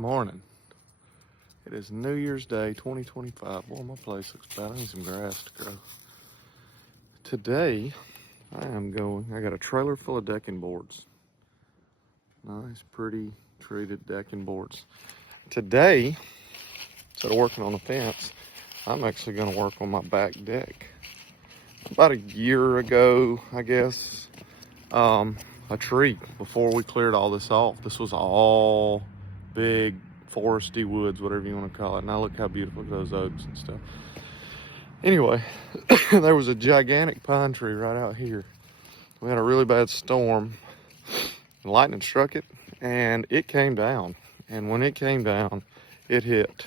morning. It is New Year's Day 2025. Boy, my place looks bad. I need some grass to grow. Today, I got a trailer full of decking boards. Nice, pretty treated decking boards. Today, instead of working on the fence, I'm actually going to work on my back deck. About a year ago, I guess, a tree, before we cleared all this off. This was all big foresty woods, whatever you want to call it. Now look how beautiful those oaks and stuff. Anyway, there was a gigantic pine tree right out here. We had a really bad storm. Lightning struck it and it came down. And when it came down, it hit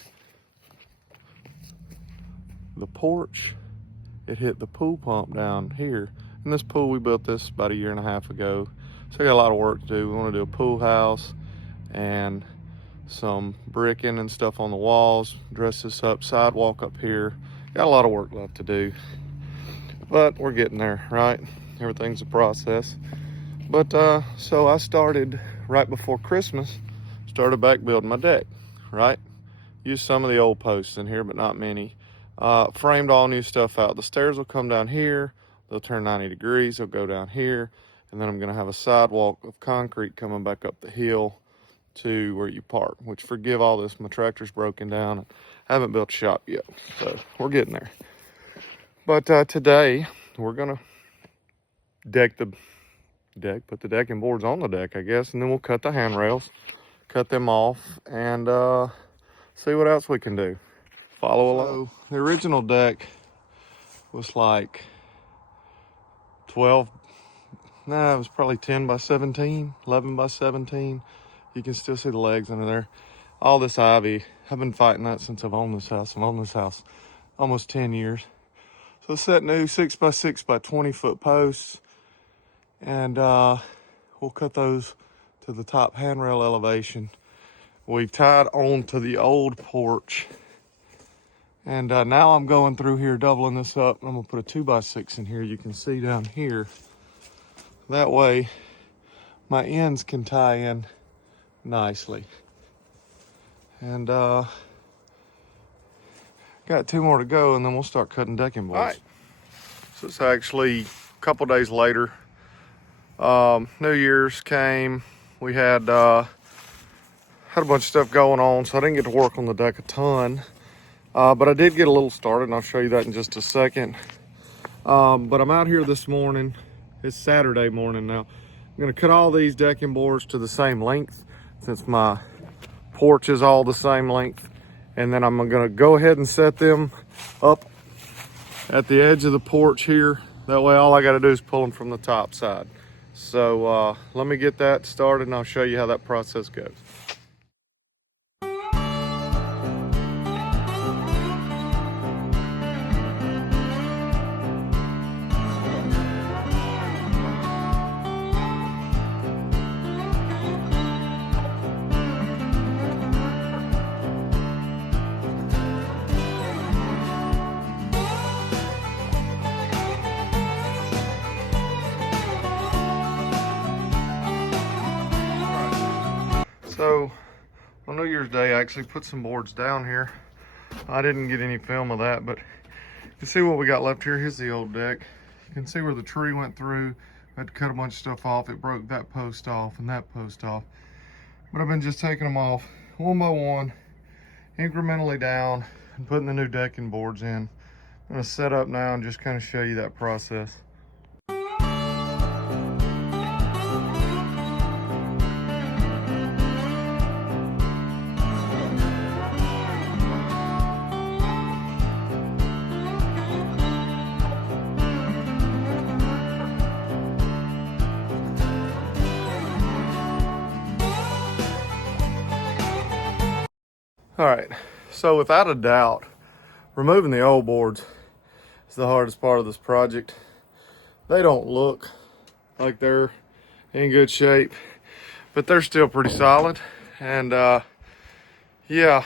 the porch. It hit the pool pump down here. And this pool, we built this about a year and a half ago. So I got a lot of work to do. We want to do a pool house and some bricking and stuff on the walls, dress this up, sidewalk up here. Got a lot of work left to do, but we're getting there, right? Everything's a process. But so I started right before Christmas, started back building my deck, right? Used some of the old posts in here, but not many. Framed all new stuff out. The stairs will come down here, they'll turn 90 degrees, they'll go down here, and then I'm gonna have a sidewalk of concrete coming back up the hill to where you park, which, forgive all this, my tractor's broken down. I haven't built a shop yet, so we're getting there. But today we're gonna put the decking boards on the deck, I guess, and then we'll cut the handrails, cut them off, and see what else we can do. Follow along. So the original deck was like 12, it was probably 10 by 17, 11 by 17. You can still see the legs under there. All this ivy, I've been fighting that since I've owned this house. I've owned this house almost 10 years. So set new 6 by 6 by 20 foot posts. And we'll cut those to the top handrail elevation. We've tied on to the old porch. And now I'm going through here, doubling this up. I'm gonna put a 2 by 6 in here. You can see down here. That way my ends can tie in nicely. And got 2 more to go, and then we'll start cutting decking boards. All right. So it's actually a couple days later. New Year's came. We had a bunch of stuff going on, so I didn't get to work on the deck a ton. But I did get a little started, and I'll show you that in just a second. But I'm out here this morning. It's Saturday morning now. I'm gonna cut all these decking boards to the same length, since my porch is all the same length. And then I'm gonna go ahead and set them up at the edge of the porch here. That way all I gotta do is pull them from the top side. So let me get that started and I'll show you how that process goes. So on New Year's Day, I actually put some boards down here. I didn't get any film of that, but you can see what we got left here. Here's the old deck. You can see where the tree went through. I had to cut a bunch of stuff off. It broke that post off and that post off. But I've been just taking them off one by one, incrementally down, and putting the new decking boards in. I'm gonna set up now and just kind of show you that process. All right, so without a doubt, removing the old boards is the hardest part of this project. They don't look like they're in good shape, but they're still pretty solid. And yeah, it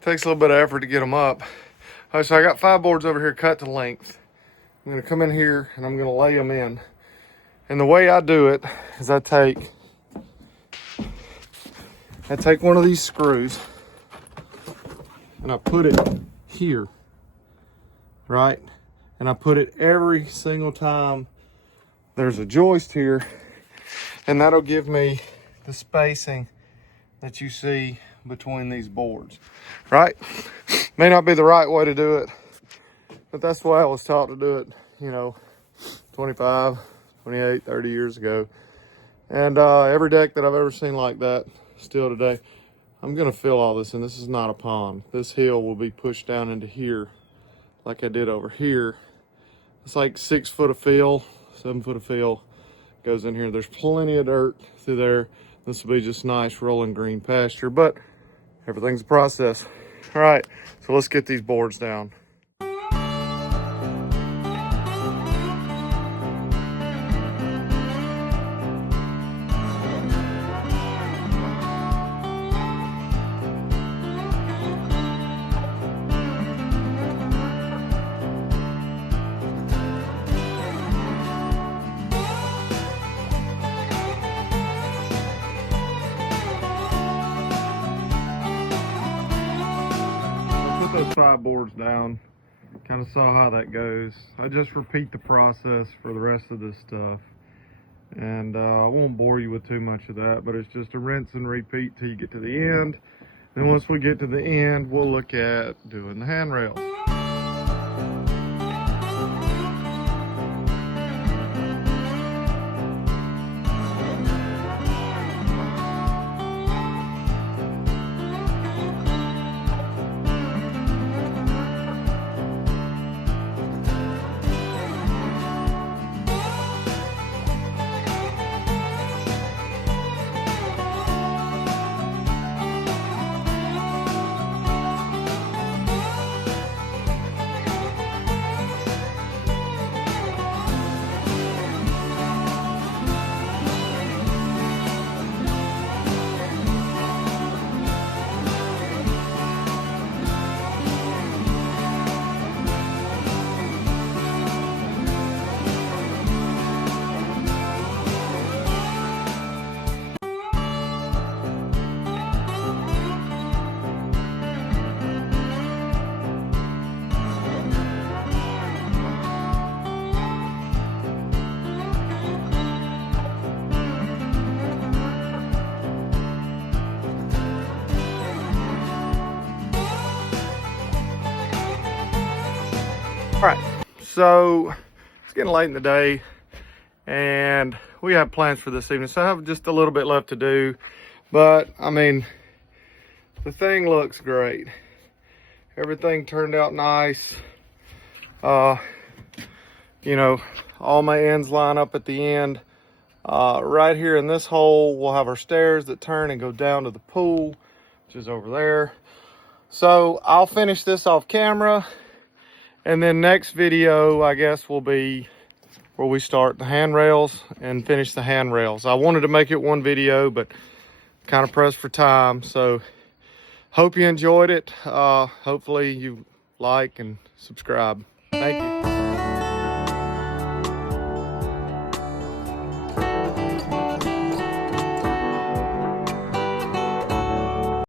takes a little bit of effort to get them up. All right, so I got 5 boards over here cut to length. I'm gonna come in here and I'm gonna lay them in. And the way I do it is I take I take one of these screws and I put it here, right? And I put it every single time there's a joist here, and that'll give me the spacing that you see between these boards, right? May not be the right way to do it, but that's the way I was taught to do it, you know, 25, 28, 30 years ago. And every deck that I've ever seen like that, still today, I'm gonna fill all this in. This is not a pond. This hill will be pushed down into here like I did over here. It's like 6 foot of fill, 7 foot of fill goes in here. There's plenty of dirt through there. This will be just nice rolling green pasture, but everything's a process. All right, so let's get these boards down. Those 5 boards down, kind of saw how that goes. I just repeat the process for the rest of this stuff, and I won't bore you with too much of that, but it's just a rinse and repeat till you get to the end. Then once we get to the end, we'll look at doing the handrails. All right, so it's getting late in the day and we have plans for this evening. So I have just a little bit left to do, but I mean, the thing looks great. Everything turned out nice. You know, all my ends line up at the end. Right here in this hole, we'll have our stairs that turn and go down to the pool, which is over there. So I'll finish this off camera. And then next video, I guess, will be where we start the handrails and finish the handrails. I wanted to make it one video, but kind of pressed for time. So hope you enjoyed it. Hopefully you like and subscribe. Thank you.